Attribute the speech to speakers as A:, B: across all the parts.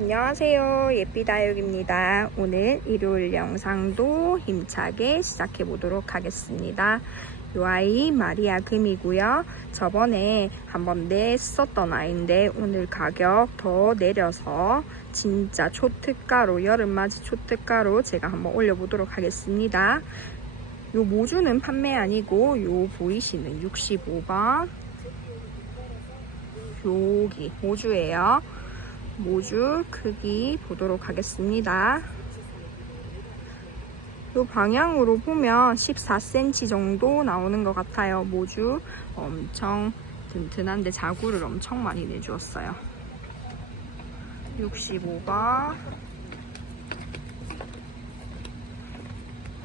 A: 안녕하세요. 예삐다육입니다. 오늘 일요일 영상도 힘차게 시작해 보도록 하겠습니다. 이 아이 마리아 금이고요. 저번에 한번 냈었던 아이인데 오늘 가격 더 내려서 진짜 초특가로 여름맞이 초특가로 제가 한번 올려보도록 하겠습니다. 요 모주는 판매 아니고 요 보이시는 65번. 여기 모주예요 모주 크기 보도록 하겠습니다. 이 방향으로 보면 14cm 정도 나오는 것 같아요. 모주 엄청 튼튼한데 자구를 엄청 많이 내주었어요. 65번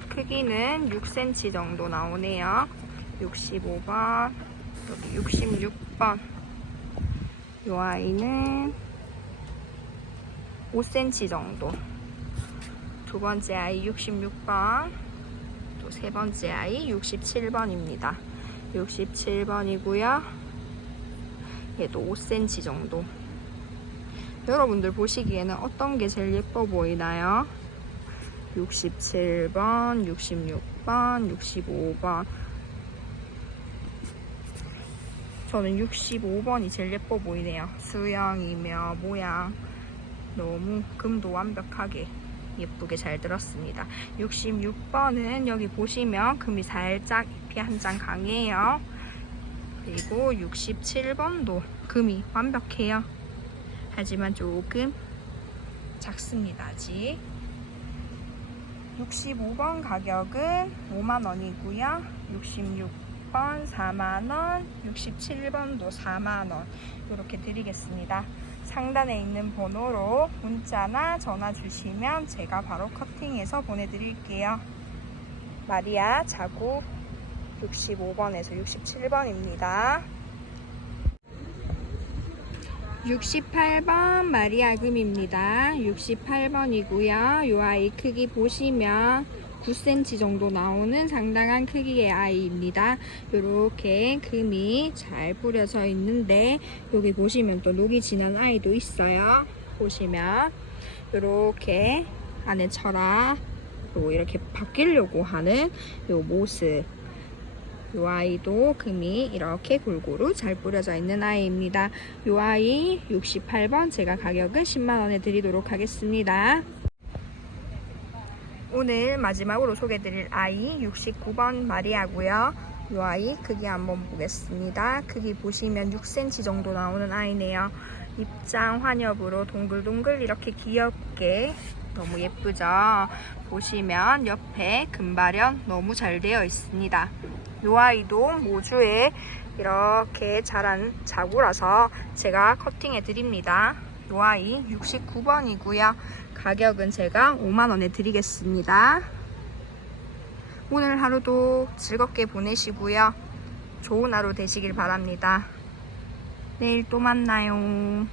A: 크기는 6cm 정도 나오네요. 65번 여기 66번 이 아이는 5cm 정도. 두 번째 아이 66번. 또 세 번째 아이 67번입니다. 67번이고요. 얘도 5cm 정도. 여러분들 보시기에는 어떤 게 제일 예뻐 보이나요? 67번, 66번, 65번. 저는 65번이 제일 예뻐 보이네요. 수영이며 모양. 너무 금도 완벽하게 예쁘게 잘 들었습니다. 66번은 여기 보시면 금이 살짝 잎이 한 장 강해요. 그리고 67번도 금이 완벽해요. 하지만 조금 작습니다. 아직. 65번 가격은 5만원이고요. 66번 4만원, 67번도 4만원 이렇게 드리겠습니다. 상단에 있는 번호로 문자나 전화 주시면 제가 바로 커팅해서 보내드릴게요. 마리아 자구 65번에서 67번입니다. 68번 마리아 금입니다. 68번이고요. 이 아이 크기 보시면 9cm 정도 나오는 상당한 크기의 아이입니다. 이렇게 금이 잘 뿌려져 있는데 여기 보시면 또 녹이 지난 아이도 있어요. 보시면 이렇게 안에 철아 이렇게 바뀌려고 하는 이 모습 이 아이도 금이 이렇게 골고루 잘 뿌려져 있는 아이입니다. 이 아이 68번 제가 가격은 10만원에 드리도록 하겠습니다. 오늘 마지막으로 소개드릴 아이 69번 마리아고요. 이 아이 크기 한번 보겠습니다. 크기 보시면 6cm 정도 나오는 아이네요. 입장 환엽으로 동글동글 이렇게 귀엽게 너무 예쁘죠? 보시면 옆에 금발현 너무 잘 되어 있습니다. 이 아이도 모주에 이렇게 자란 자구라서 제가 커팅해 드립니다. 이 아이 69번이고요. 가격은 제가 5만원에 드리겠습니다. 오늘 하루도 즐겁게 보내시고요. 좋은 하루 되시길 바랍니다. 내일 또 만나요.